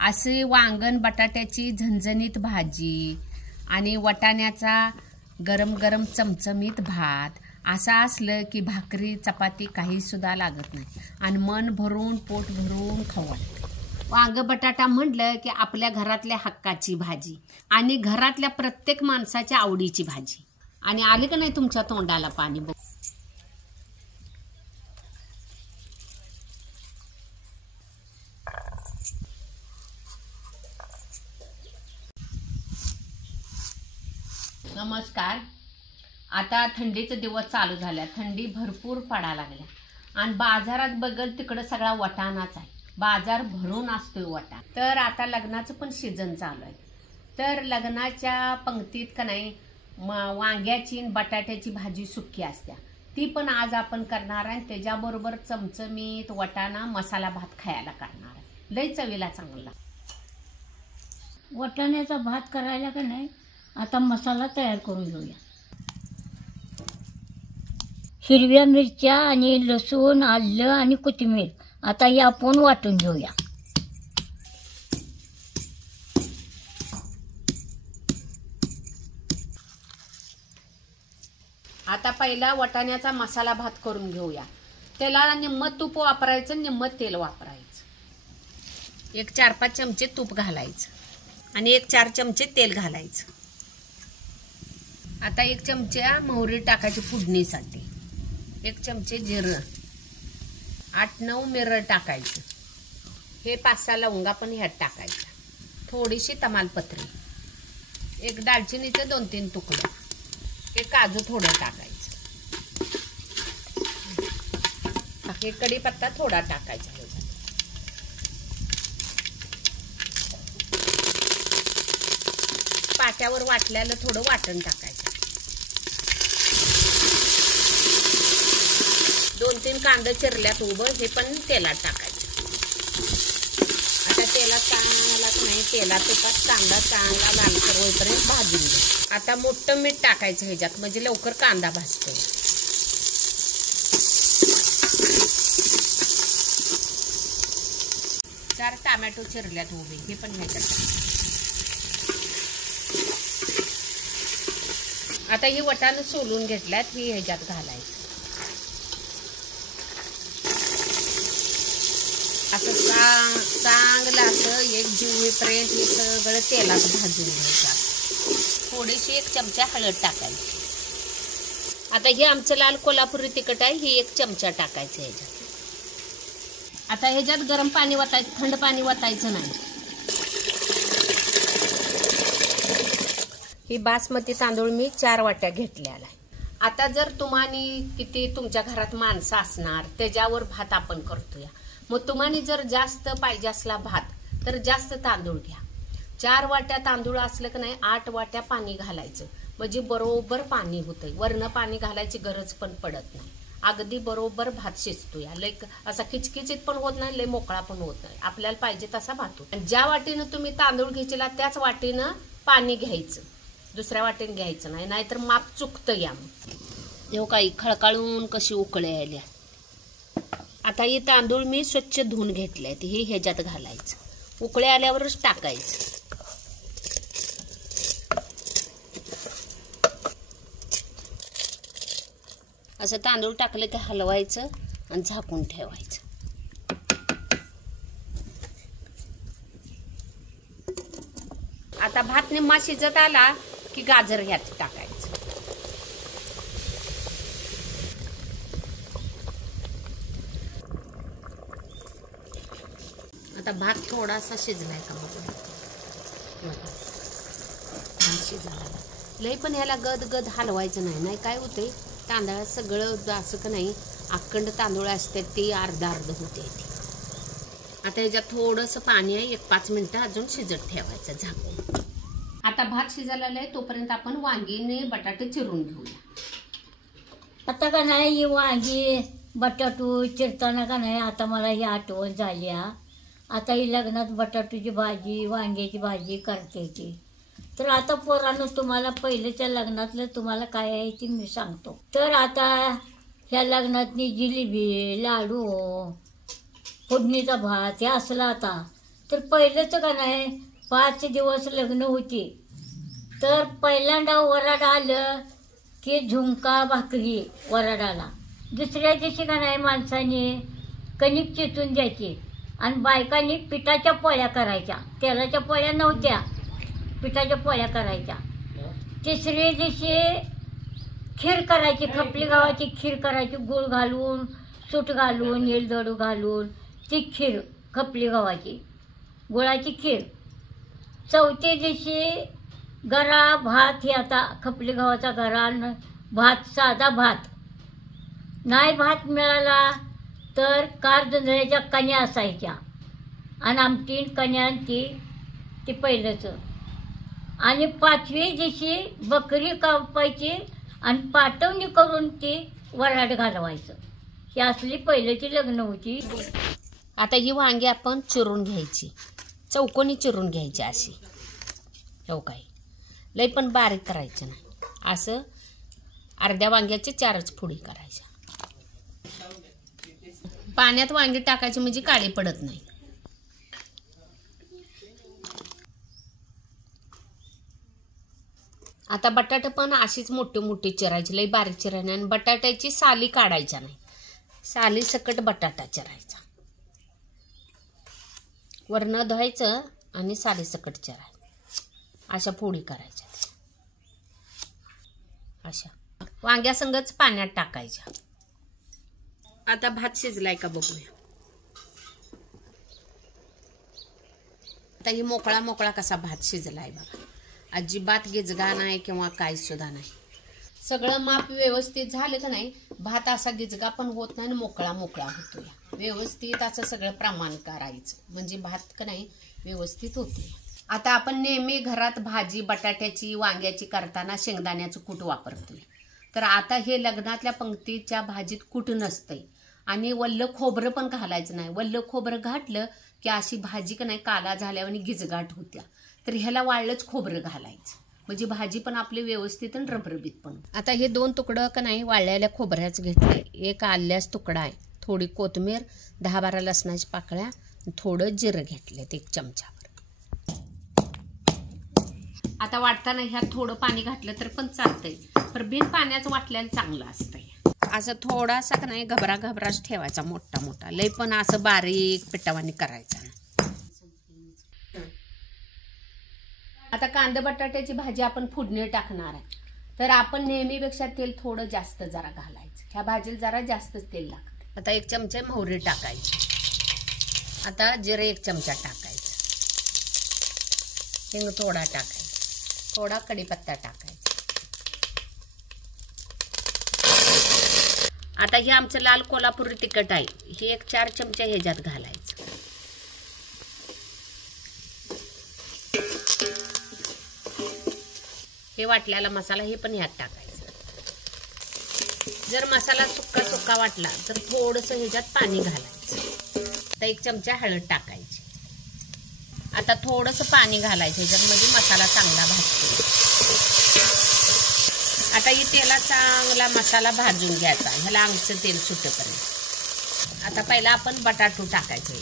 असे वांगण बटाट्याची झणझणीत भाजी आणि वाटाण्याचा गरम गरम चमचमीत भात असं असलं की भाकरी चपाती काही सुद्धा लागत नाही आणि मन भरून पोट भरून खाऊ वाटतं. वांग बटाटा म्हटलं की आपल्या घरातल्या हक्काची भाजी आणि घरातल्या प्रत्येक माणसाच्या आवडीची भाजी. आणि आले का नाही तुमच्या तोंडाला पाणी? नमस्कार. आता थंडीचे दिवस चालू झाल्या, थंडी भरपूर पडायला लागल्या आणि बाजारात बघल तिकडं सगळा वाटाणाच आहे. बाजार भरून असतोय वाटाणा. तर आता लग्नाचं पण सीझन चालू आहे. तर लग्नाच्या पंक्तीत का नाही वांग्याची बटाट्याची भाजी सुक्की असत्या, ती पण आज आपण करणार आहे. त्याच्याबरोबर चमचमीत वाटाणा मसाला भात खायला करणार आहे. लई चवीला चांगला. वाटाण्याचा भात करायला का नाही आता मसाला तयार करून घेऊया. हिरव्या मिरच्या आणि लसूण, आलं आणि कोथिंबीर आता हे आपण वाटून घेऊया. आता पहिला वाटाण्याचा मसाला भात करून घेऊया. त्याला निम्म तूप वापरायचं, निम्म तेल वापरायचं. 1-4-5 चमचे तूप घालायचं आणि 1-4 चमचे तेल घालायचं. आता 1 चमचा मोहरी टाकायची फोडणीसाठी, 1 चमचे जिरं, 8-9 मिरं टाकायचं. हे 5-6 लवंगा पण ह्यात टाकायच्या. थोडीशी तमालपत्री, 1 दालचिनीचे 2-3 तुकडे, 1 काजू थोडं टाकायचं. हे कढीपत्ता थोडा टाकायचा. पाट्यावर वाटल्याला थोडं वाटण टाकायचं. 2-3 कांदा चिरल्यात उभं, हे पण तेलात टाकायचं. आता तेलात चांगला नाही, तेलात तुपात कांदा चांगला लालसर होईपर्यंत भाजून घ्या. आता मोठं मीठ टाकायचं ह्याच्यात, म्हणजे लवकर कांदा भाजतो. 4 टोमॅटो चिरल्यात उभे, हे पण ह्याच्यात टाकायचं. आता ही वाटाणं सोलून घेतल्यात, ही ह्याच्यात घालायचं. असं चांगलं असं एक जीव होईपर्यंत हे सगळं तेलात भाजून घ्यायचं. थोडीशी 1 चमचा हळद टाकायची. आता हे आमचं लाल कोल्हापुरी तिखट आहे, ही 1 चमचा टाकायचं ह्याच्यात. आता ह्याच्यात गरम पाणी वतायचं, थंड पाणी वतायचं नाही. ही बासमती तांदूळ मी 4 वाट्या घेतलेला आहे. आता जर तुम्हानी किती तुमच्या घरात माणसं असणार त्याच्यावर भात आपण करतोय. मग तुम्हानी जर जास्त पाहिजे असला भात तर जास्त तांदूळ घ्या. 4 वाट्या तांदूळ असलं की नाही 8 वाट्या पाणी घालायचं, म्हणजे बरोबर पाणी होतंय. वरनं पाणी घालायची गरज पण पडत नाही. अगदी बरोबर भात शिजतोय. लय असा किचकिचित पण होत नाही, लय मोकळा पण होत नाही. आपल्याला पाहिजे तसा भात होतो. ज्या वाटीनं तुम्ही तांदूळ घेतला त्याच वाटीनं पाणी घ्यायचं, दुसऱ्या वाटेने घ्यायचं नाही, नाहीतर माप चुकतं. या तेव्हा काही खळकाळून कशी उकळे आल्या. आता हे तांदूळ मी स्वच्छ धुवून घेतले, हे ह्याच्यात घालायचं. उकळे आल्यावरच टाकायचं. असं तांदूळ टाकलं की हलवायचं आणि झाकून ठेवायचं. आता भात निम्मा शिजत आला की गाजर ह्यात टाकायचं. आता भात थोडासा शिजलाय का बघा, शिजायला लय पण ह्याला गद हलवायचं नाही. नाही काय होते तांदळात सगळं असं का नाही अखंड तांदूळ असतात ते अर्ध होते. आता ह्याच्यात थोडंसं पाणी आहे, 1-5 मिनिटं अजून शिजत ठेवायचं झाकून. आता भात शिजायला आहे तोपर्यंत आपण वांगीने बटाटे चिरून घेऊया. आता का नाही ही वांगी बटाटू चिरताना का नाही आता मला ही आठवण झाली. आता ही लग्नात बटाटूची भाजी वांग्याची भाजी करते ती. तर आता पोरांनो तुम्हाला पहिलेच्या लग्नातलं तुम्हाला काय आहे ती मी सांगतो. तर आता ह्या लग्नातनी जिलेबी लाडू फोडणीचा भात हे असला आता तर पहिलंच का नाही 5 दिवस लग्न होती, तर पहिल्यांदा वराड आलं की झुंका भाकरी वराडाला. दुसऱ्या दिवशी का नाही माणसाने कणिक चिचून द्यायची आणि बायकांनी पिठाच्या पोळ्या करायच्या. तेलाच्या पोळ्या नव्हत्या, पिठाच्या पोळ्या करायच्या. तिसऱ्या दिवशी खीर करायची, खपली गव्हाची खीर करायची, गूळ घालून, सूट घालून, येलदोडू घालून ती खीर खपली गव्हाची, गुळाची खीर. चौथ्या दिवशी गरा भात, हे आता खपली गव्हाचा गरा भात, साधा भात. नाही भात मिळाला तर कार जुंधळ्याच्या कण्या असायच्या आणि आमटीन कण्या ती पहिलंच. आणि 5व्या दिवशी बकरी कापायची आणि पाठवणी करून ती वराड घालवायचं. ही असली पहिल्याची लग्न होती. आता ही वांगी आपण चिरून घ्यायची, चौकोनी चिरून घ्यायची अशी. हो काय, लई पण बारीक करायचं नाही. असं अर्ध्या वांग्याचे 4च फोडी करायच्या. पाण्यात वांगी टाकायची म्हणजे काळी पडत नाही. आता बटाटे पण अशीच मोठे मोठे चिरायचे, लई बारीक चिरायचे. आणि बटाट्याची साली काढायच्या नाही, साली सकट बटाटा चिरायचा. वरनं धुवायचं आणि साली सकट चिरायचं. अशा फोडी करायच्या. अशा वांग्यासंगच पाण्यात टाकायच्या. आता भात शिजलाय का बघूया. आता ही मोकळा मोकळा कसा भात शिजलाय बघा. अजिबात गिजगा नाही किंवा काही सुद्धा नाही. सगळं माप व्यवस्थित झालं का नाही, भात असा गिजगा पण होत नाही आणि मोकळा मोकळा होतो. व्यवस्थित असं सगळं प्रमाण करायचं म्हणजे भात का नाही व्यवस्थित होते. आता आपण नेहमी घरात भाजी बटाट्याची वांग्याची करताना शेंगदाण्याचं कूट वापरतोय. तर आता हे लग्नातल्या पंक्तीच्या भाजीत कूट नसतंय आणि वल्ल खोबरं पण घालायचं नाही. वल्ल खोबरं घातलं की अशी भाजी का नाही काला झाल्यावर आणि गिजगाट होत्या. तर ह्याला वाळलंच खोबरं घालायचं म्हणजे भाजी पण आपली व्यवस्थित आणि रबरबीत पण. आता हे 2 तुकडं का नाही वाळलेल्या खोबऱ्याच घेतले. 1 आल्याचा तुकडा आहे, थोडी कोथिंबीर, 10-12 लसणाच्या पाकळ्या, थोडं जिरं घेतले 1 चमचावर. आता वाटताना ह्यात थोडं पाणी घातलं तर पण चालतंय, पण बिन पाण्याचं वाटल्याला चांगलं असतंय. असं थोडासा का नाही घबरा घबराच ठेवायचा, मोठा मोठा. लय पण असं बारीक पिठावानी करायचा नाही. आता कांदा बटाट्याची भाजी आपण फोडणी टाकणार आहे, तर आपण नेहमीपेक्षा तेल थोडं जास्त जरा घालायचं. ह्या भाजीला जरा जास्तच तेल लागतं. आता 1 चमचा मोहरी टाकायची. आता जिरे 1 चमचा टाकायचं. हिंग थोडा टाकायचा, थोडा कढीपत्ता टाकायचा. आता हे आमचं लाल कोल्हापुरी तिखट आहे, हे 1-4 चमचे ह्याच्यात घालायचं. हे वाटलेला मसाला हे पण ह्यात टाकायचं. जर मसाला सुक्का सुक्का वाटला तर थोडंसं ह्याच्यात पाणी घालायचं. आता 1 चमचा हळद टाकायची. आता थोडंसं पाणी घालायचं ह्याच्यात म्हणजे मसाला चांगला भाजतो. आता ही तेलात चांगला मसाला भाजून घ्यायचा, ह्याला अंगचं तेल सुटेपर्यंत. आता पहिला आपण बटाटू टाकायचं.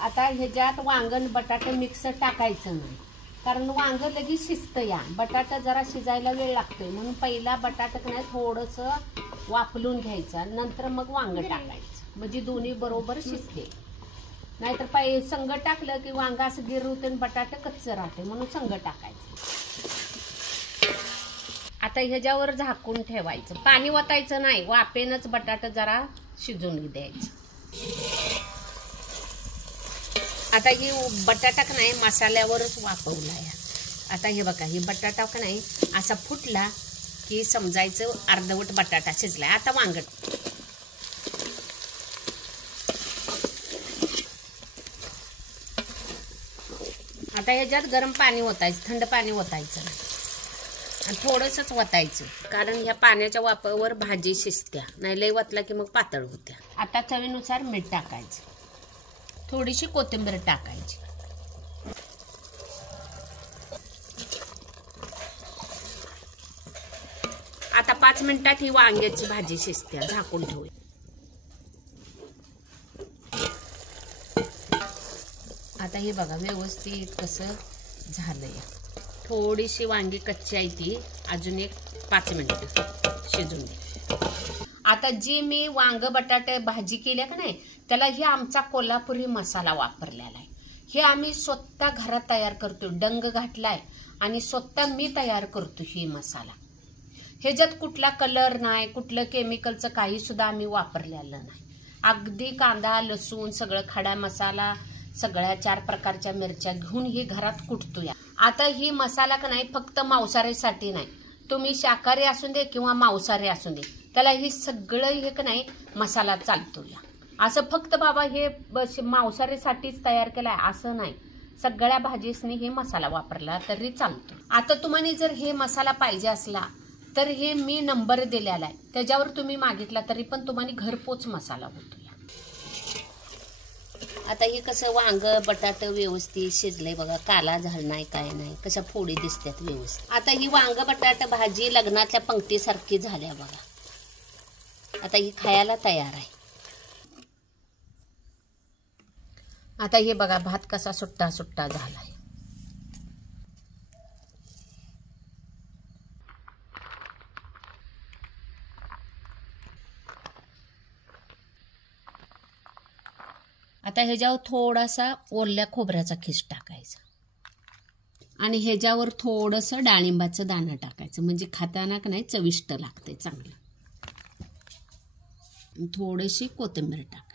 आता ह्याच्यात वांगण बटाटे मिक्स टाकायचं नाही, कारण वांग लगेच शिजतं. या बटाटा जरा शिजायला वेळ लागतोय म्हणून पहिला बटाटा नाही थोडंसं वाफलून घ्यायचं, नंतर मग वांग टाकायचं म्हणजे दोन्ही बरोबर शिजते. नाहीतर संग टाकलं की वांग असं गिर होते आणि बटाटे कच्चं राहते, म्हणून संग टाकायचं. आता ह्याच्यावर झाकून ठेवायचं, पाणी वतायचं नाही, वाफेनच बटाटा जरा शिजून द्यायचं. आता ही बटाटा का नाही मसाल्यावरच वाफवला या. आता हे बघा, ही बटाटा का नाही असा फुटला की समजायचं अर्धवट बटाटा शिजलाय. आता वांग. आता ह्याच्यात गरम पाणी ओतायचं, थंड पाणी ओतायचं नाही आणि थोडंसंच वतायचं, कारण ह्या पाण्याच्या वाफेवर भाजी शिजत्या. नाही लय वतला की मग पातळ होत्या. आता चवीनुसार मीठ टाकायचं, थोडीशी कोथिंबीर टाकायची. आता 5 मिनिटात ही वांग्याची भाजी शिजते. झाकून ठेवू. आता हे बघा व्यवस्थित कसं झालंय. थोडीशी वांगी कच्ची आहे ती अजून एक 5 मिनिटं शिजून दे. आता जी मी वांग बटाटे भाजी केली का नाही त्याला हे आमचा कोल्हापुरी मसाला वापरलेला आहे. हे आम्ही स्वतः घरात तयार करतो. डंग घातलाय आणि स्वतः मी तयार करतो ही मसाला. ह्याच्यात कुठला कलर नाही, कुठलं केमिकलचं काही सुद्धा आम्ही वापरलेलं नाही. अगदी कांदा लसूण सगळं खडा मसाला सगळ्या 4 प्रकारच्या मिरच्या घेऊन ही घरात कुटतो या. आता ही मसाला का नाही फक्त मांसाहारीसाठी नाही, तुम्ही शाकाहारी असू दे किंवा मांसाहारी असू दे त्याला ही सगळं हे का नाही मसाला चालतो या. असं फक्त बाबा हे मांसाहारीसाठीच तयार केलाय असं नाही, सगळ्या भाजीसनी हे मसाला वापरला तरी चालतो. आता तुम्हाला जर हे मसाला पाहिजे असला तर हे मी नंबर दिलेला आहे, त्याच्यावर तुम्ही मागितला तरी पण तुम्हाला घरपोच मसाला होतो. आता हे कसं वांग बटाट व्यवस्थित शिजलंय बघा, काला झालं नाही काय नाही, कशा फोडी दिसतात व्यवस्थित. आता ही वांग बटाट भाजी लग्नाच्या पंक्तीसारखी झाल्या बघा. आता ही खायला तयार आहे. आता हे बघा भात कसा सुट्टा सुट्टा झालाय. आता ह्याच्यावर थोडासा ओल्या खोबऱ्याचा खिस टाकायचा आणि ह्याच्यावर थोडंसं डाळिंबाचं दाणं टाकायचं, म्हणजे खाताना का नाही चविष्ट लागते चांगलं. थोडीशी कोथिंबीर टाकायची.